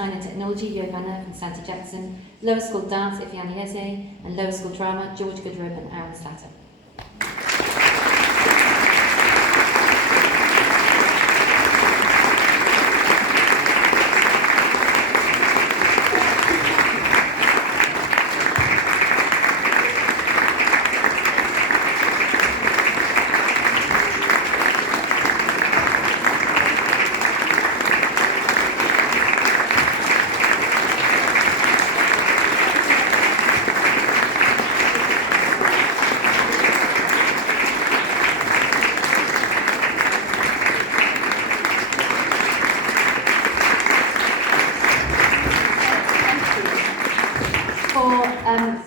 Design and Technology, Yo Van and Santa Jackson, Lower School Dance, Ifeanyi Eze, and Lower School Drama, George Goodrib and Aaron Slatter.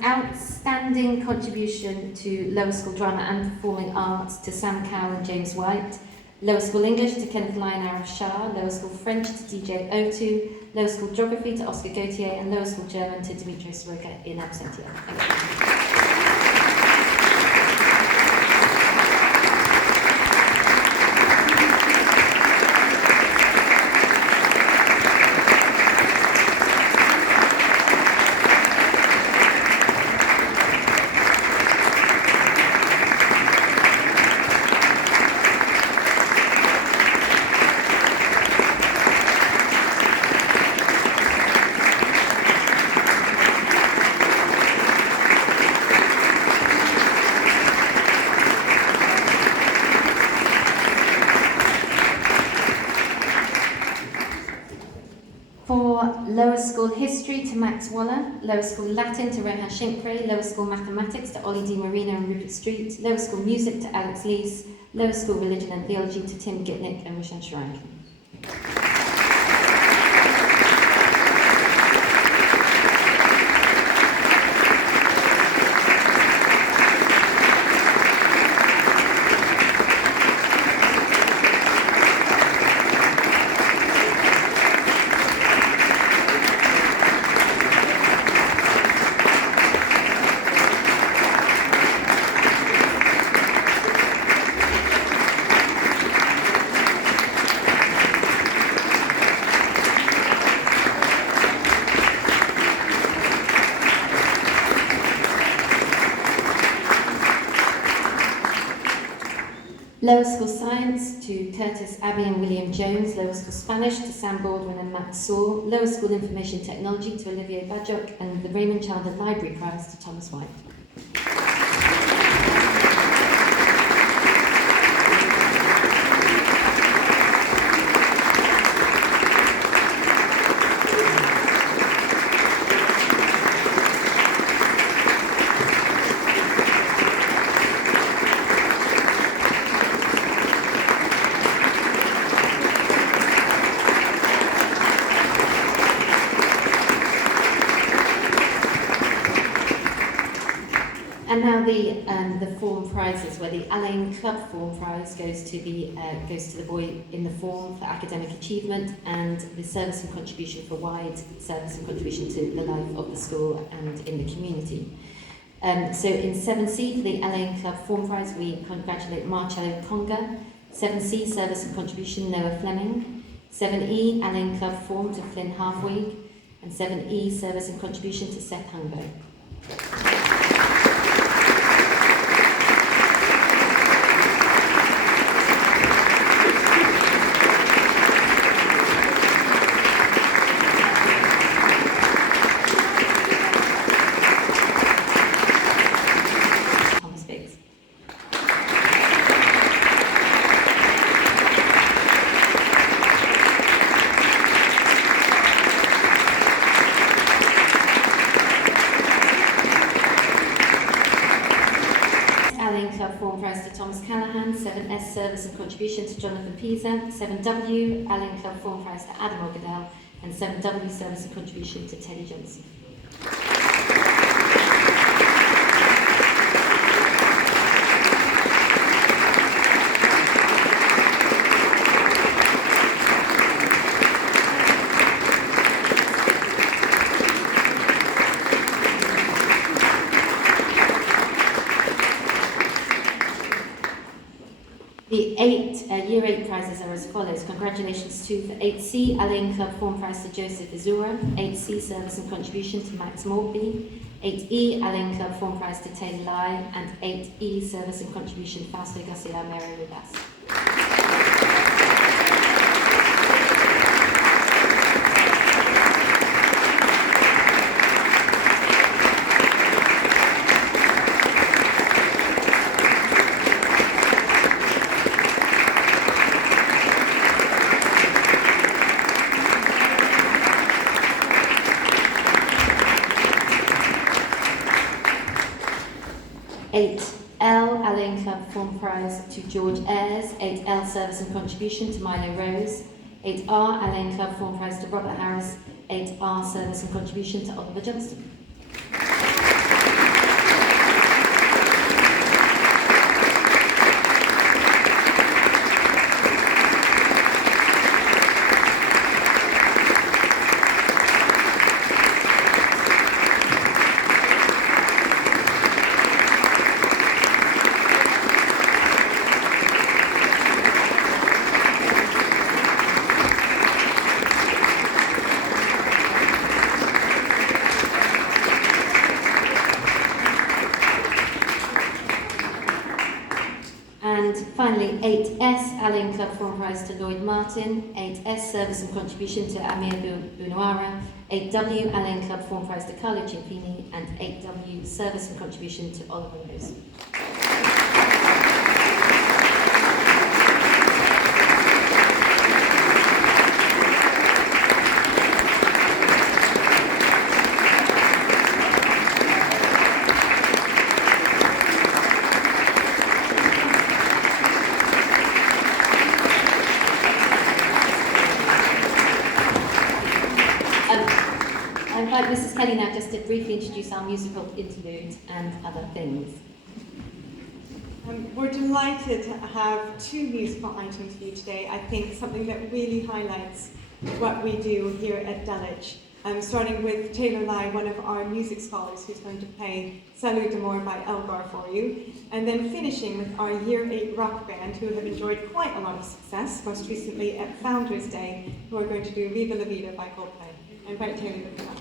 Outstanding contribution to Lower School Drama and Performing Arts to Sam Cowell and James White, Lower School English to Kenneth Lyon and Arif Shah, Lower School French to DJ O2, Lower School Geography to Oscar Gautier, and Lower School German to Dimitrios Roca in absentia. Lower School History to Max Waller, Lower School Latin to Rohan Shinkray, Lower School Mathematics to Ollie Di Marino and Rupert Street, Lower School Music to Alex Lees, Lower School Religion and Theology to Tim Gitnick and Roshan Sharankin. Lower School Science to Curtis Abbey and William Jones, Lower School Spanish to Sam Baldwin and Matt Saw, Lower School Information Technology to Olivier Bajok, and the Raymond Chandler Library Prize to Thomas White. And now the form prizes, where the Allain Club form prize goes to the boy in the form for academic achievement, and the service and contribution for wide service and contribution to the life of the school and in the community. So in 7C for the Allain Club form prize, we congratulate Marcello Conga. 7C service and contribution Noah Fleming. 7E Allain Club form to Flynn Halfweg, and 7E service and contribution to Seth Hungbo. Form prize to Thomas Callahan, 7S service and contribution to Jonathan Pisa, 7W Allain Club form prize to Adam Ogadell, and 7W service and contribution to Teddy Johnson. The 8 Year 8 prizes are as follows. Congratulations to for 8C, Alain Club Form Prize to Joseph Azura. 8C, Service and Contribution to Max Morby. 8E, Alain Club Form Prize to Taylor Lai. And 8E, Service and Contribution Fausto Garcia Mary Ribas. 8L, Alain Club Form Prize to George Ayres. 8L, Service and Contribution to Milo Rose. 8R, Alain Club Form Prize to Robert Harris. 8R, Service and Contribution to Oliver Johnston. And finally, 8S, Alain Club Form Prize to Lloyd Martin. 8S, Service and Contribution to Amir Bunawara. 8W, Alain Club Form Prize to Carlo Ciampini. And 8W, Service and Contribution to Oliver Rose. I invite Mrs. Kelly now just to briefly introduce our musical interlude and other things. We're delighted to have two musical items for you today. I think something that really highlights what we do here at Dulwich. Starting with Taylor Lai, one of our music scholars, who's going to play Salut d'Amour by Elgar for you. And then finishing with our Year 8 rock band, who have enjoyed quite a lot of success, most recently at Founders Day, who are going to do Viva la Vida by Coldplay. I invite Taylor to come up.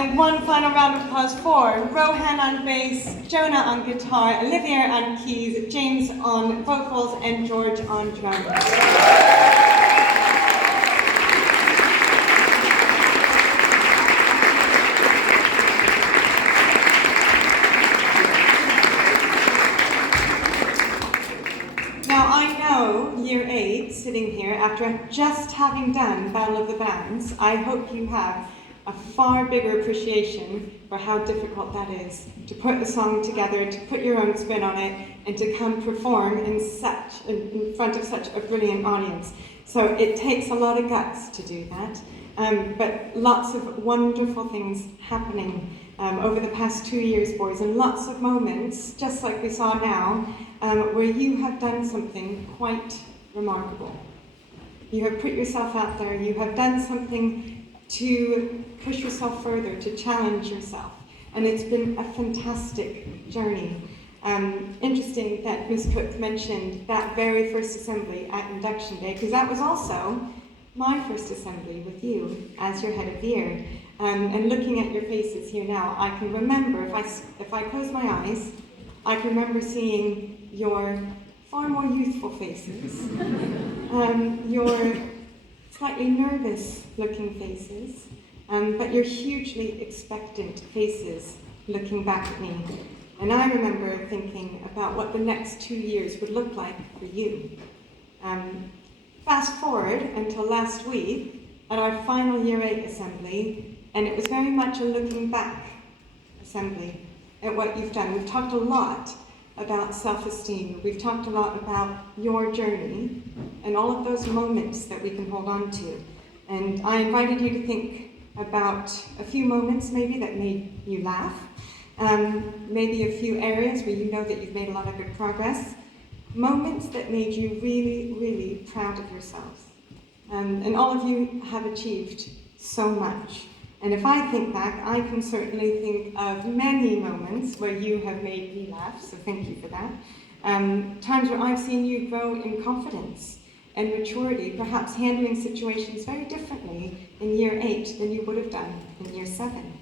And one final round of applause for Rohan on bass, Jonah on guitar, Olivia on keys, James on vocals, and George on drums. Now I know Year 8, sitting here, after just having done Battle of the Bands, I hope you have a far bigger appreciation for how difficult that is, to put a song together, to put your own spin on it, and to come perform in front of such a brilliant audience. So it takes a lot of guts to do that, but lots of wonderful things happening over the past 2 years, boys, and lots of moments, just like we saw now, where you have done something quite remarkable. You have put yourself out there, you have done something to push yourself further, to challenge yourself. And it's been a fantastic journey. Interesting that Ms. Cook mentioned that very first assembly at Induction Day, because that was also my first assembly with you as your head of year. And looking at your faces here now, I can remember, if I close my eyes, I can remember seeing your far more youthful faces, your slightly nervous looking faces, but your hugely expectant faces looking back at me. And I remember thinking about what the next 2 years would look like for you. Fast forward until last week at our final Year 8 assembly, and it was very much a looking back assembly at what you've done. We've talked a lot about self-esteem. We've talked a lot about your journey and all of those moments that we can hold on to. And I invited you to think about a few moments maybe that made you laugh, maybe a few areas where you know that you've made a lot of good progress, moments that made you really, really proud of yourselves. And all of you have achieved so much. And if I think back, I can certainly think of many moments where you have made me laugh, so thank you for that. Times where I've seen you grow in confidence and maturity, perhaps handling situations very differently in Year 8 than you would have done in Year 7.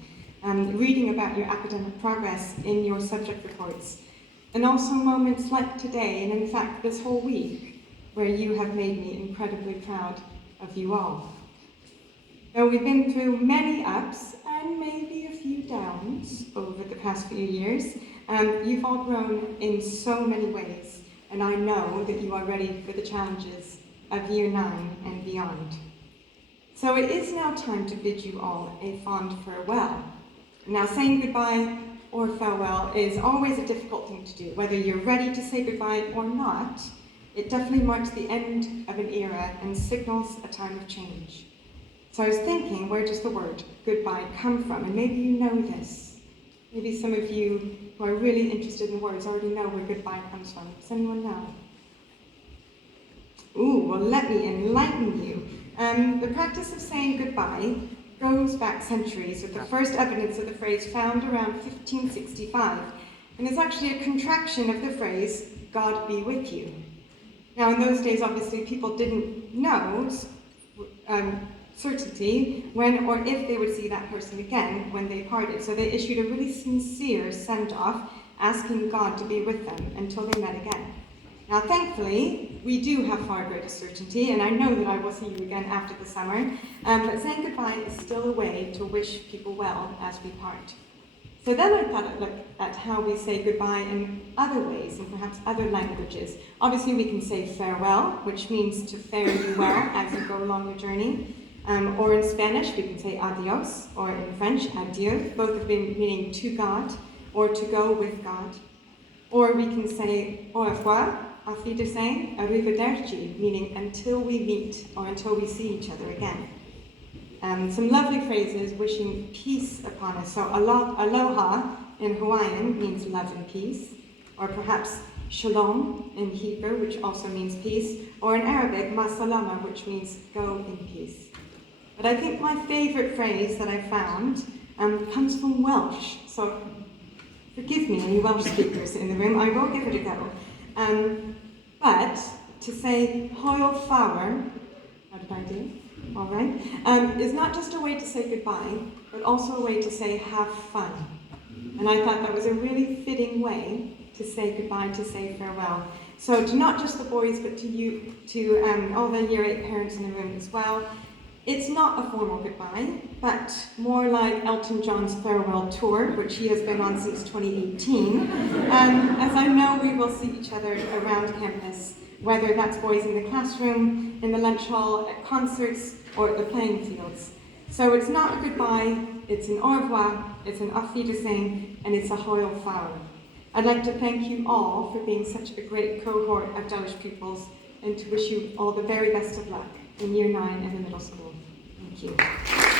Reading about your academic progress in your subject reports. And also moments like today, and in fact this whole week, where you have made me incredibly proud of you all. Though we've been through many ups and maybe a few downs over the past few years, you've all grown in so many ways, and I know that you are ready for the challenges of Year 9 and beyond. So it is now time to bid you all a fond farewell. Now, saying goodbye or farewell is always a difficult thing to do. Whether you're ready to say goodbye or not, it definitely marks the end of an era and signals a time of change. So I was thinking, where does the word goodbye come from? And maybe you know this. Maybe some of you who are really interested in words already know where goodbye comes from. Does anyone know? Ooh, well, let me enlighten you. The practice of saying goodbye goes back centuries, with the first evidence of the phrase found around 1565. And it's actually a contraction of the phrase, God be with you. Now, in those days, obviously, people didn't know certainty when or if they would see that person again when they parted. So they issued a really sincere send-off, asking God to be with them until they met again. Now, thankfully, we do have far greater certainty, and I know that I will see you again after the summer, but saying goodbye is still a way to wish people well as we part. So then I thought I'd look at how we say goodbye in other ways, and perhaps other languages. Obviously, we can say farewell, which means to fare you well as you go along your journey. Or in Spanish, we can say adios, or in French, adieu, both of them meaning to God, or to go with God. Or we can say au revoir, auf Wiedersehen, arrivederci, meaning until we meet, or until we see each other again. Some lovely phrases wishing peace upon us. So aloha in Hawaiian means love and peace, or perhaps shalom in Hebrew, which also means peace, or in Arabic, masalama, which means go in peace. But I think my favorite phrase that I found comes from Welsh. So forgive me, any Welsh speakers in the room, I will give it a go. But to say hwyl fawr, how did I do? all right, is not just a way to say goodbye, but also a way to say have fun. And I thought that was a really fitting way to say goodbye, to say farewell. So to not just the boys, but to you, to all the Year 8 parents in the room as well. It's not a formal goodbye, but more like Elton John's farewell tour, which he has been on since 2018. As I know we will see each other around campus, whether that's boys in the classroom, in the lunch hall, at concerts, or at the playing fields. So it's not a goodbye, it's an au revoir, it's an auf Wiedersehen, and it's a Heil Fahrt. I'd like to thank you all for being such a great cohort of Dalich pupils, and to wish you all the very best of luck in Year 9 and the middle school. Thank you.